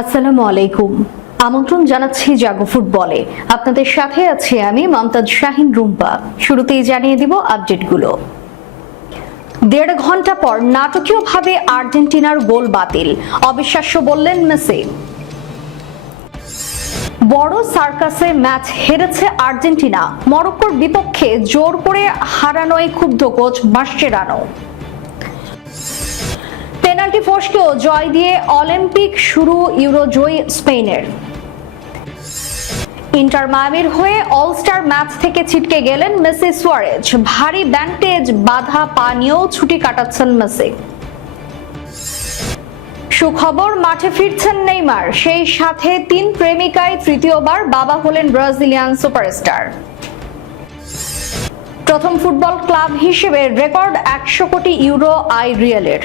আসসালামু আলাইকুম। আমন্ত্রণ জানাচ্ছি জাগো ফুটবলে। আপনাদের সাথে আমি মমতাজ শাহিন রুম্পা। শুরুতেই জানিয়ে দিব আপডেটগুলো। দেড় ঘণ্টা পর নাটকীয়ভাবে আর্জেন্টিনার গোল বাতিল, অবিশ্বাস্য বললেন মেসি। বড় সার্কাসে ম্যাচ হেরেছে আর্জেন্টিনা, মরক্কোর বিপক্ষে জোর করে হারানোয় ক্ষুব্ধ কোচ মাসচেরানো পেনাল্টি ফোর্সকেও জয় দিয়ে অলিম্পিক শুরু ইউরো জয়ী স্পেনের। ইন্টার মায়ামির হয়ে অলস্টার ম্যাচ থেকে ছিটকে গেলেন মেসি সুয়ারেজ। ভারী ব্যান্ডেজ, বাধা পা ছুটি কাটাচ্ছেন মেসি। সুখবর, মাঠে ফিরছেন নেইমার। সেই সাথে তিন প্রেমিকায় তৃতীয়বার বাবা হলেন ব্রাজিলিয়ান সুপারস্টার। প্রথম ফুটবল ক্লাব হিসেবে রেকর্ড একশো কোটি ইউরো আই রিয়েলের।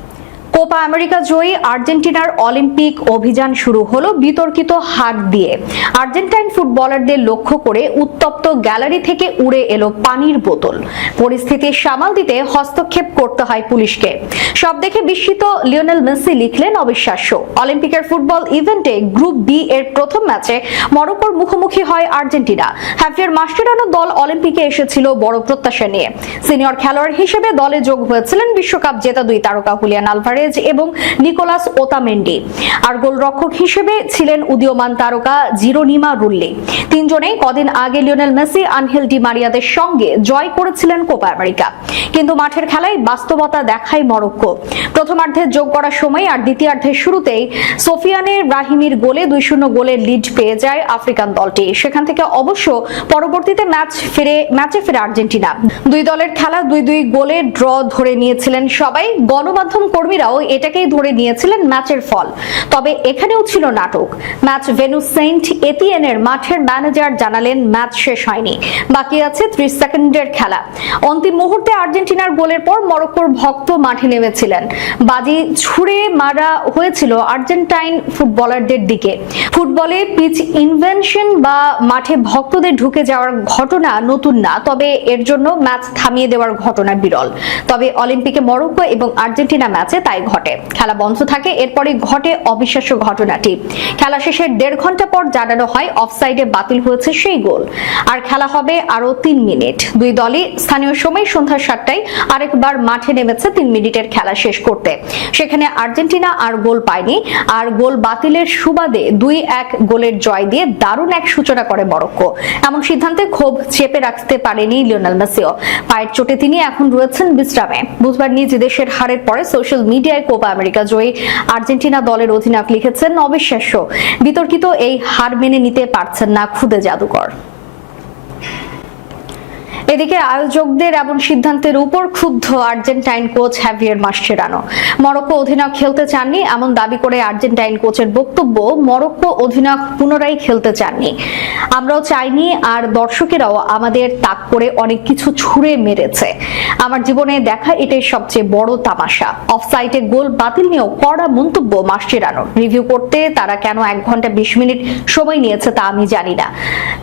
কোপা আমেরিকা জয়ী আর্জেন্টিনার অলিম্পিক অভিযান শুরু হলো বিতর্কিত হাত দিয়ে। আর্জেন্টাইন ফুটবলারদের লক্ষ্য করে উত্তপ্ত গ্যালারি থেকে উড়ে এলো পানির বোতল। পরিস্থিতি সামাল দিতে হস্তক্ষেপ করতে হয় পুলিশকে। সব দেখে বিস্মিত লিওনেল মেসি লিখলেন অবিশ্বাস্য। অলিম্পিকের ফুটবল ইভেন্টে গ্রুপ বি এর প্রথম ম্যাচে মরক্কোর মুখোমুখি হয় আর্জেন্টিনা। হ্যাভিয়ার মাস্টেরানো দল অলিম্পিকে এসেছিল বড় প্রত্যাশা নিয়ে। সিনিয়র খেলোয়াড় হিসেবে দলে যোগ হয়েছিলেন বিশ্বকাপ জেতা দুই তারকা হুলিয়ান আলভারেজ। এবং নিকোলাস ওতামেন্ডি আর গোলরক্ষক হিসেবে ছিলেন উদীয়মান তারকা জিরোনিমা রুল্লি তিনজনেই কদিন আগে লিওনেল মেসি আনহেল ডি মারিয়াদের সঙ্গে জয় করেছিলেন কোপা আমেরিকা কিন্তু মাঠের খেলায় বাস্তবতা দেখায় মরক্কো। প্রথমার্ধে যোগ করার সময় আর দ্বিতীয়ার্ধের শুরুতেই সোফিয়ানের রাহিমির গোলে দুই শূন্য গোলের লিড পেয়ে যায় আফ্রিকান দলটি। সেখান থেকে অবশ্য পরবর্তীতে ম্যাচ ফিরে, ম্যাচে ফিরে আর্জেন্টিনা। দুই দলের খেলা দুই দুই গোলে ড্র ধরে নিয়েছিলেন সবাই। গণমাধ্যম কর্মীরাও এটাকেই ধরে নিয়েছিলেন ম্যাচের ফল। তবে এখানেও ছিল নাটক। ম্যাচ ভেনু সেন্ট এতিয়েনের মাঠের ম্যানেজার জানালেন ম্যাচ শেষ হয়নি। বাকি আছে ত্রিশ সেকেন্ডের খেলা। অন্তিম মুহূর্তে আর্জেন্টিনার গোলের পর মরক্কোর ভক্ত মাঠে নেমেছিলেন। বাজি ছুড়ে মারা হয়েছিল আর্জেন্টাইন ফুটবলারদের দিকে। ফুটবলে পিচ ইনভেনশন বা মাঠে ভক্তদের ঢুকে যাওয়ার ঘটনা নতুন না, তবে এর জন্য ম্যাচ থামিয়ে দেওয়ার ঘটনা বিরল। তবে অলিম্পিকে মরক্কো এবং আর্জেন্টিনা ম্যাচে তাই ঘটে। খেলা বন্ধ থাকে এরপরে ঘটে অবিশ্বাস্য ঘটনাটি। খেলা শেষের দেড় ঘণ্টা পর জানানো হয়, অফসাইডে বাতিল হয়েছে সেই গোল। আর খেলা হবে আরও তিন মিনিট। দুই দলই স্থানীয় সময় সন্ধ্যা সাতটায় আরেকবার মাঠে নেমেছে তিন মিনিটের খেলা শেষ করতে। সেখানে আর্জেন্টিনা আর গোল পায়নি। আর গোল বাতিলের সুবাদে দুই এক গোলের জয় দিয়ে দারুণ এক সূচনা করে মরক্কো। এমন সিদ্ধান্তে ক্ষোভ চেপে রাখতে পারেনি লিওনেল মেসিও। পায়ের চোটে তিনি এখন রয়েছেন বিশ্রামে। বুধবার নিজ দেশের হারের পরে সোশ্যাল মিডিয়ায় কোপা আমেরিকা জয়ী আর্জেন্টিনা দলের অধিনায়ক লিখেছেন অবিশ্বাস্য। বিতর্কিত এই হার মেনে নিতে পারছেন না খুদে জাদুকর। এদিকে আয়োজকদের এমন সিদ্ধান্তের উপর ক্ষুব্ধ Argentine coach Javier Mascherano Morocco অধিনায়ক খেলতে চাননি, এমন দাবি করে আর্জেন্টাইন কোচের বক্তব্য মরক্কো অধিনায়ক পুনরায় খেলতে চাননি। আমরাও চাইনি আর দর্শকেরাও আমাদের তাক করে অনেক কিছু ছুঁড়ে মেরেছে। আমার জীবনে দেখা এটাই সবচেয়ে বড় তামাশা। অফসাইটে গোল বাতিল নিয়েও কড়া মন্তব্য মাস্টেরানোর রিভিউ করতে তারা কেন এক ঘণ্টা বিশ মিনিট সময় নিয়েছে তা আমি জানি না।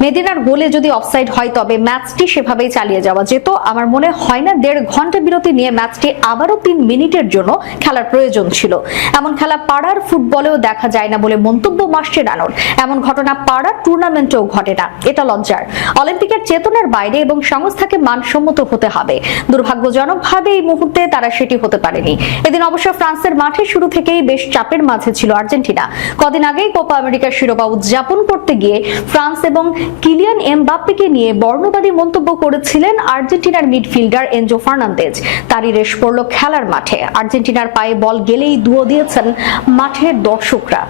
মেদিনার গোলে যদি অফসাইড হয় তবে ম্যাচটি সেভাবেই চালিয়ে যাওয়া যেত। আমার মনে হয় না দেড় ঘণ্টা বিরতি নিয়ে ম্যাচটি আবারও তিন মিনিটের জন্য খেলার প্রয়োজন ছিল। এমন খেলা পাড়ার ফুটবলেও দেখা যায় না বলে মন্তব্য মাস্টেরানোর এমন ঘটনা পাড়ার টুর্নামেন্টেও ঘটে না। এটা লজ্জার। অলিম্পিকের চেতনার বাইরে এবং সংস্থাকে মানসম্মত হতে হবে। দুর্ভাগ্যজনকভাবে এই মুহূর্তে তারা সেটি হতে পারেনি। এদিন অবশ্য ফ্রান্সের মাঠে শুরু থেকেই বেশ চাপের মাঝে ছিল আর্জেন্টিনা। কদিন আগেই কোপা আমেরিকার শিরোপা উদযাপন করতে গিয়ে ফ্রান্স এবং কিলিয়ান এমবাপ্পেকে নিয়ে বর্ণবাদী মন্তব্য করেছিলেন আর্জেন্টিনার মিডফিল্ডার এনজো ফার্নান্দেজ। তারই রেশ পড়ল খেলার মাঠে। আর্জেন্টিনার পায়ে বল গেলেই দুয়ো দিয়েছেন মাঠের দর্শকরা।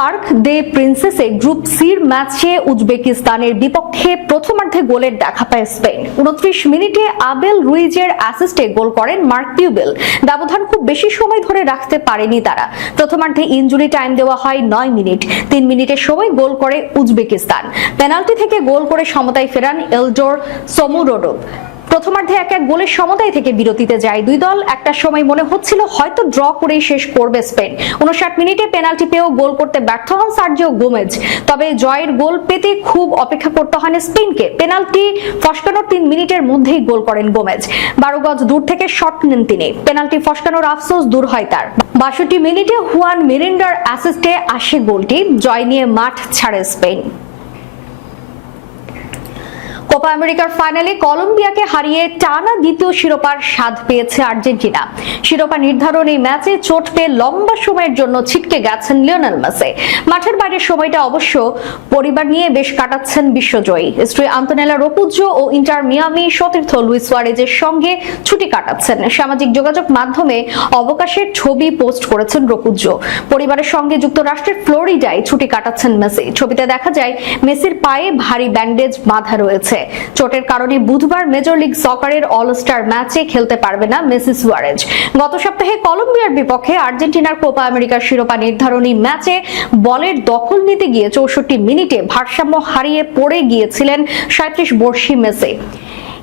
পার্ক দে প্রিন্সেসে গ্রুপ সির ম্যাচে উজবেকিস্তানের বিপক্ষে প্রথমার্ধে গোলের দেখা পায় স্পেন। উনত্রিশ মিনিটে আবেল রুইজের অ্যাসিস্টে গোল করেন মার্ক পিউবেল। ব্যবধান খুব বেশি সময় ধরে রাখতে পারেনি তারা। প্রথমার্ধে ইনজুরি টাইম দেওয়া হয় নয় মিনিট। তিন মিনিটের সময় গোল করে উজবেকিস্তান। পেনাল্টি থেকে গোল করে সমতায় ফেরান এলডোর সমুরোডো প্রথমার্ধে এক এক গোলের সমতায় থেকে বিরতিতে যায় দুই দল। একটা সময় মনে হচ্ছিল হয়তো ড্র করেই শেষ করবে স্পেন। উনষাট মিনিটে পেনাল্টি পেয়েও গোল করতে ব্যর্থ হন সার্জিও গোমেজ। তবে জয়ের গোল পেতে খুব অপেক্ষা করতে হয় স্পেনকে। পেনাল্টি ফসকানোর তিন মিনিটের মধ্যেই গোল করেন গোমেজ। বারো গজ দূর থেকে শট নেন তিনি। পেনাল্টি ফসকানোর আফসোস দূর হয় তার। বাষট্টি মিনিটে হুয়ান মিরিন্ডার অ্যাসিস্টে আসে গোলটি। জয় নিয়ে মাঠ ছাড়ে স্পেন। কোপা আমেরিকার ফাইনালে কলম্বিয়াকে হারিয়ে টানা দ্বিতীয় শিরোপার স্বাদ পেয়েছে আর্জেন্টিনা। শিরোপা নির্ধারণ ম্যাচে চোট পেয়ে লম্বা সময়ের জন্য ছিটকে গেছেন লিওনেল মেসে। মাঠের বাইরের সময়টা অবশ্য পরিবার নিয়ে বেশ কাটাচ্ছেন বিশ্বজয়ী। স্ত্রী আন্তনেলা রোপুজ্জ ও ইন্টার মিয়ামি সতীর্থ লুইস ওয়ারেজের সঙ্গে ছুটি কাটাচ্ছেন। সামাজিক যোগাযোগ মাধ্যমে অবকাশের ছবি পোস্ট করেছেন রপুজ্জ পরিবারের সঙ্গে যুক্তরাষ্ট্রের ফ্লোরিডায় ছুটি কাটাচ্ছেন মেসি। ছবিতে দেখা যায়, মেসির পায়ে ভারী ব্যান্ডেজ বাঁধা রয়েছে। চোটের কারণে বুধবার মেজর লিগ সকারের অলস্টার ম্যাচে খেলতে পারবে না মেসি সুয়ারেজ। গত সপ্তাহে কলম্বিয়ার বিপক্ষে আর্জেন্টিনার কোপা আমেরিকার শিরোপা নির্ধারণী ম্যাচে বলের দখল নিতে গিয়ে চৌষট্টি মিনিটে ভারসাম্য হারিয়ে পড়ে গিয়েছিলেন সাঁত্রিশ বর্ষী মেসি।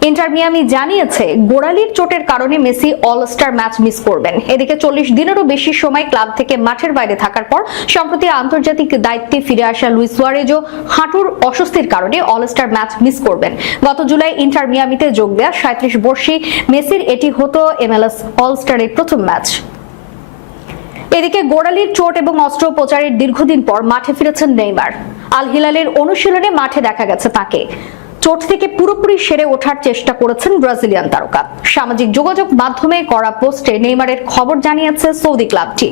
ইন্টার মিয়ামি জানিয়েছে, গোড়ালির চোটের কারণে Messi all star match miss করবেন। এদিকে চল্লিশ দিনেরও বেশি সময় ক্লাব থেকে মাঠের বাইরে থাকার পর, সম্প্রতি আন্তর্জাতিক দায়িত্বে ফিরে আসা লুইস সুয়ারেজও হাঁটুর অস্বস্তির কারণে অল স্টার ম্যাচ মিস করবেন। গত জুলাই ইন্টার মিয়ামিতে যোগ দেওয়া সাঁত্রিশ বর্ষী মেসির এটি হতো এমএলএস অল স্টারের প্রথম ম্যাচ। এদিকে গোড়ালির চোট এবং অস্ত্রোপচারের দীর্ঘদিন পর মাঠে ফিরেছেন নেইমার। আল হিলালের অনুশীলনে মাঠে দেখা গেছে তাকে। চোট থেকে পুরোপুরি সেরে ওঠার চেষ্টা করেছেন ব্রাজিলিয়ান তারকা। সামাজিক যোগাযোগ মাধ্যমে করা পোস্টে নেইমারের খবর জানিয়েছে সৌদি ক্লাবটি।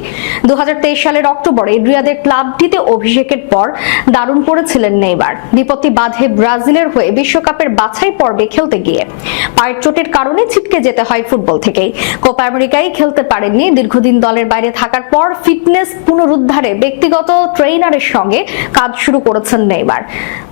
দুহাজার তেইশ সালের অক্টোবরে রিয়াদের ক্লাবটিতে অভিষেকের পর দারুণ করেছিলেন নেইমার। বিপত্তি বাধে ব্রাজিলের হয়ে বিশ্বকাপের বাছাই পর্বে খেলতে গিয়ে। পায়ের চোটের কারণে ছিটকে যেতে হয় ফুটবল থেকেই। কোপা আমেরিকায় খেলতে পারেননি। দীর্ঘদিন দলের বাইরে থাকার পর ফিটনেস পুনরুদ্ধারে ব্যক্তিগত ট্রেইনারের সঙ্গে কাজ শুরু করেছেন নেইমার।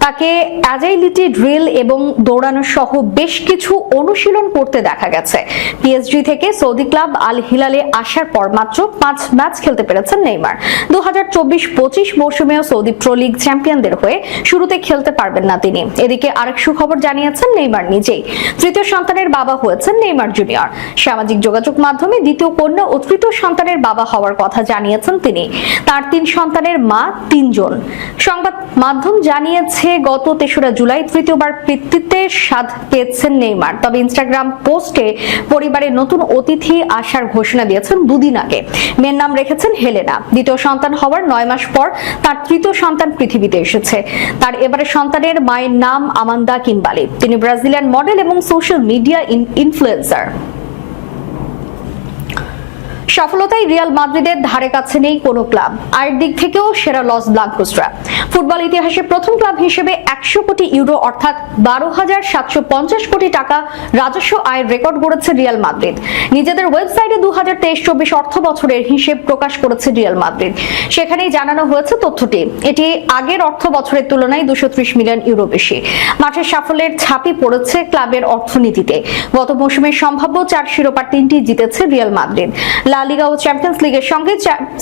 তাকে অ্যাজাইলিটি ড্রিল এবং দৌড়ানো সহ বেশ কিছু অনুশীলন করতে দেখা গেছে। পিএসজি থেকে সৌদি ক্লাব আল হিলালে আসার পর মাত্র পাঁচ ম্যাচ খেলতে পেরেছেন নেইমার। দু হাজার চব্বিশ পঁচিশ মৌসুমেও সৌদি প্রো লিগ চ্যাম্পিয়নদের হয়ে শুরুতে খেলতে পারবেন না তিনি। এদিকে আরেক সুখবর জানিয়েছেন নেইমার নিজেই। তৃতীয় সন্তানের বাবা হয়েছেন নেইমার জুনিয়র। সামাজিক যোগাযোগ মাধ্যমে দ্বিতীয় কন্যা ও তৃতীয় সন্তানের বাবা হওয়ার কথা জানিয়েছেন তিনি। তার তিন সন্তানের মা তিনজন। সংবাদ মাধ্যম জানিয়েছে, গত তেসরা জুলাই তৃতীয়বার পিতৃত্বের স্বাদ পেয়েছেন নেইমার। তবে ইনস্টাগ্রাম পোস্টে পরিবারের নতুন অতিথি আসার ঘোষণা দিয়েছেন দুদিন আগে। মেয়ের নাম রেখেছেন হেলেনা। দ্বিতীয় সন্তান হওয়ার নয় মাস পর তার তৃতীয় সন্তান পৃথিবীতে এসেছে। তার এবারে সন্তানের মায়ের নাম আমান্দা কিম্বালি তিনি ব্রাজিলিয়ান মডেল এবং সোশ্যাল মিডিয়া ইনফ্লুয়েন্সার সফলতায় রিয়াল মাদ্রিদের ধারে কাছে নেই কোনো ক্লাব। আয়ের দিক থেকেও সেরা লস ব্লাঙ্কোস্ট্রা। ফুটবল ইতিহাসে প্রথম ক্লাব হিসেবে একশো কোটি ইউরো অর্থাৎ বারো হাজার সাতশো পঞ্চাশ কোটি টাকা রাজস্ব আয়ের রেকর্ড গড়েছে রিয়াল মাদ্রিদ। নিজেদের ওয়েবসাইটে দু হাজার তেইশ চব্বিশ অর্থ বছরের হিসেব প্রকাশ করেছে রিয়াল মাদ্রিদ। সেখানেই জানানো হয়েছে তথ্যটি। এটি আগের অর্থ বছরের তুলনায় দুশো ত্রিশ মিলিয়ন ইউরো বেশি। মাঠের সাফল্যের ছাপি পড়েছে ক্লাবের অর্থনীতিতে। গত মৌসুমে সম্ভাব্য চার শিরোপার তিনটি জিতেছে রিয়াল মাদ্রিদ। লা লিগা ও চ্যাম্পিয়ন্স লিগের সঙ্গে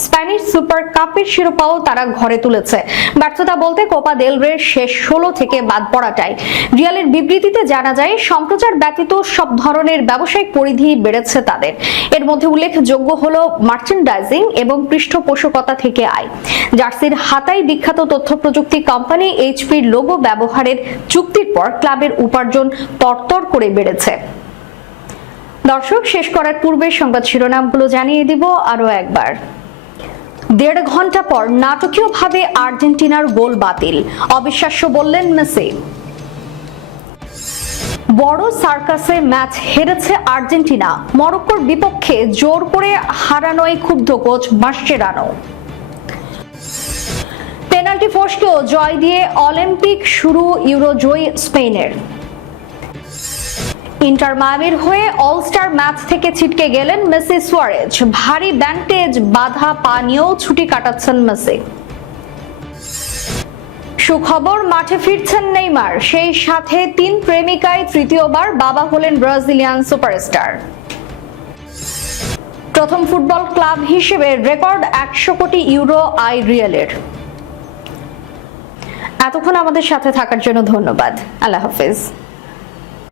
স্প্যানিশ সুপার কাপের শিরোপাও তারা ঘরে তুলেছে। ব্যর্থতা বলতে কোপা দেল শেষ ষোলো থেকে বাদ পড়াটাই। রিয়ালের বিবৃতিতে জানা যায়, সম্প্রচার ব্যতীত সব ধরনের ব্যবসায়িক পরিধি বেড়েছে তাদের। এর মধ্যে উল্লেখযোগ্য হল মার্চেন্ডাইজিং এবং পৃষ্ঠপোষকতা থেকে আয়। জার্সির হাতাই বিখ্যাত তথ্য প্রযুক্তি কোম্পানি এইচপির লোগো ব্যবহারের চুক্তির পর ক্লাবের উপার্জন তরতর করে বেড়েছে। দর্শক, শেষ করার পূর্বে সংবাদ শিরোনামগুলো জানিয়ে দিব আরও একবার। দেড় ঘণ্টা পর নাটকীয়ভাবে আর্জেন্টিনার গোল বাতিল, অবিশ্বাস্য বললেন মেসি। বড় সার্কাসে ম্যাচ হেরেছে আর্জেন্টিনা, মরক্কোর বিপক্ষে জোর করে হারানোয় ক্ষুব্ধ কোচ মাস্টেরানো পেনাল্টি ফোর্সকেও জয় দিয়ে অলিম্পিক শুরু ইউরো জয়ী স্পেনের। ইন্টার মায়ামির হয়ে অলস্টার ম্যাচ থেকে ছিটকে গেলেন মেসি সোয়ারেজ। ভারী ব্যান্ডেজ বাধা পা নিয়েও ছুটি কাটাচ্ছেন মেসি। সুখবর, মাঠে ফিরছেন নেইমার। সেই সাথে তিন প্রেমিকায় তৃতীয়বার বাবা হলেন ব্রাজিলিয়ান সুপারস্টার। প্রথম ফুটবল ক্লাব হিসেবে রেকর্ড একশো কোটি ইউরো আই রিয়েলের। এতক্ষণ আমাদের সাথে থাকার জন্য ধন্যবাদ। আল্লাহ হাফিজ।